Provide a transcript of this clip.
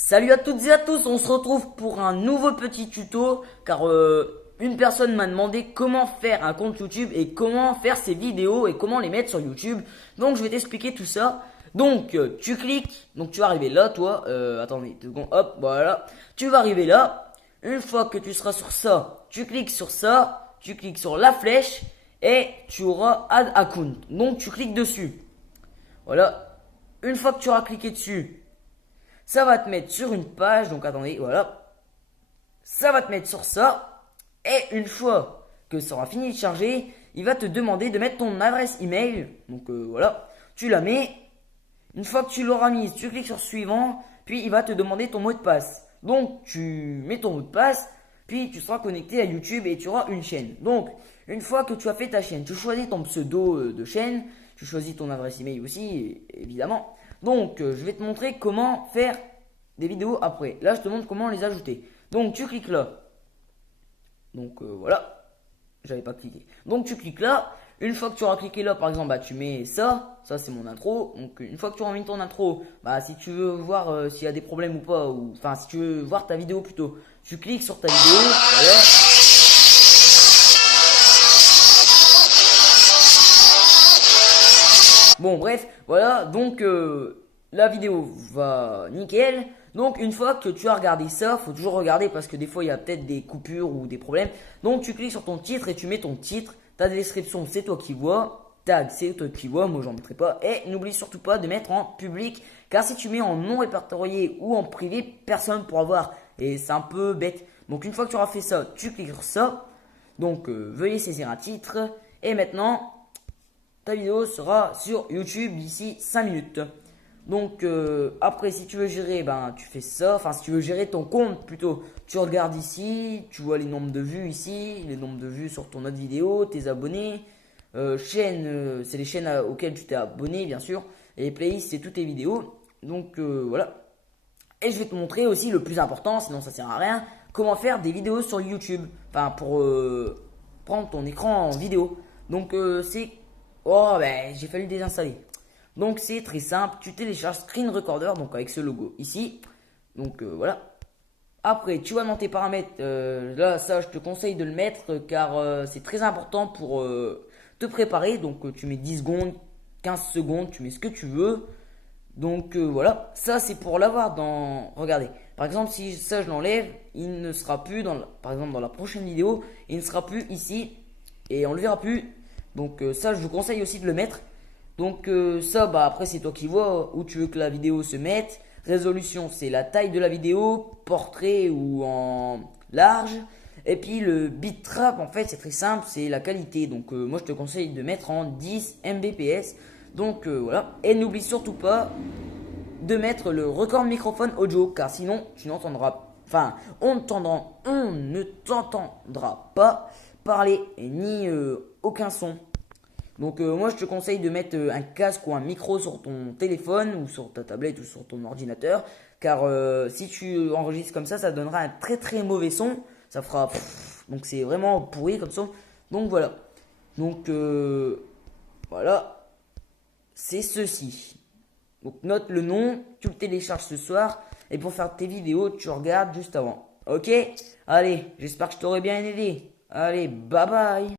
Salut à toutes et à tous, on se retrouve pour un nouveau petit tuto car une personne m'a demandé comment faire un compte YouTube et comment faire ses vidéos et comment les mettre sur YouTube. Donc je vais t'expliquer tout ça. Donc tu cliques, donc tu vas arriver là toi, attendez, 2 secondes, hop, voilà. Tu vas arriver là, une fois que tu seras sur ça, tu cliques sur ça, tu cliques sur la flèche et tu auras Add Account. Donc tu cliques dessus. Voilà, une fois que tu auras cliqué dessus, ça va te mettre sur une page, donc attendez, voilà. Ça va te mettre sur ça. Et une fois que ça aura fini de charger, il va te demander de mettre ton adresse email. Donc voilà, tu la mets. Une fois que tu l'auras mise, tu cliques sur suivant. Puis il va te demander ton mot de passe. Donc tu mets ton mot de passe. Puis tu seras connecté à YouTube et tu auras une chaîne. Donc une fois que tu as fait ta chaîne, tu choisis ton pseudo de chaîne. Tu choisis ton adresse email aussi, évidemment. Donc je vais te montrer comment faire des vidéos après. Là je te montre comment les ajouter. Donc tu cliques là. Donc voilà, j'avais pas cliqué. Donc tu cliques là. Une fois que tu auras cliqué là, par exemple, bah, tu mets ça. Ça c'est mon intro. Donc une fois que tu auras mis ton intro, bah, si tu veux voir s'il y a des problèmes ou pas, ou enfin si tu veux voir ta vidéo plutôt, tu cliques sur ta vidéo. Voilà. Bon bref, voilà, donc la vidéo va nickel. Donc une fois que tu as regardé ça, faut toujours regarder parce que des fois il y a peut-être des coupures ou des problèmes. Donc tu cliques sur ton titre et tu mets ton titre. Ta description c'est toi qui vois. Tag c'est toi qui vois, moi j'en mettrai pas. Et n'oublie surtout pas de mettre en public. Car si tu mets en non répertorié ou en privé, personne ne pourra voir. Et c'est un peu bête. Donc une fois que tu auras fait ça, tu cliques sur ça. Donc veuillez saisir un titre. Et maintenant, ta vidéo sera sur YouTube d'ici 5 minutes. Donc après si tu veux gérer, ben tu fais ça. Enfin si tu veux gérer ton compte plutôt, tu regardes ici, tu vois les nombres de vues ici, les nombres de vues sur ton autre vidéo, tes abonnés. Chaîne, c'est les chaînes auxquelles tu t'es abonné bien sûr. Et les playlists c'est toutes tes vidéos. Donc voilà. Et je vais te montrer aussi le plus important, sinon ça sert à rien, comment faire des vidéos sur YouTube. Enfin pour prendre ton écran en vidéo. Donc c'est... Oh ben j'ai fallu désinstaller. Donc c'est très simple, tu télécharges Screen Recorder, donc avec ce logo ici. Donc voilà. Après tu vas dans tes paramètres, là ça je te conseille de le mettre car c'est très important pour te préparer. Donc tu mets 10 secondes, 15 secondes, tu mets ce que tu veux. Donc voilà, ça c'est pour l'avoir dans... Regardez, par exemple si ça je l'enlève, il ne sera plus dans... Par exemple dans la prochaine vidéo, il ne sera plus ici et on le verra plus. Donc ça je vous conseille aussi de le mettre. Donc ça bah après c'est toi qui vois où tu veux que la vidéo se mette. Résolution c'est la taille de la vidéo, portrait ou en large. Et puis le bitrate en fait c'est très simple, c'est la qualité. Donc moi je te conseille de mettre en 10 Mbps. Donc voilà. Et n'oublie surtout pas de mettre le record microphone audio car sinon tu n'entendras, enfin on ne t'entendra pas parler ni aucun son. Donc moi je te conseille de mettre un casque ou un micro sur ton téléphone ou sur ta tablette ou sur ton ordinateur car si tu enregistres comme ça donnera un très très mauvais son, ça fera donc c'est vraiment pourri comme ça. Donc voilà. Donc voilà, c'est ceci. Donc note le nom, tu le télécharges ce soir et pour faire tes vidéos, tu regardes juste avant. OK? Allez, j'espère que je t'aurai bien aidé. Allez, bye bye.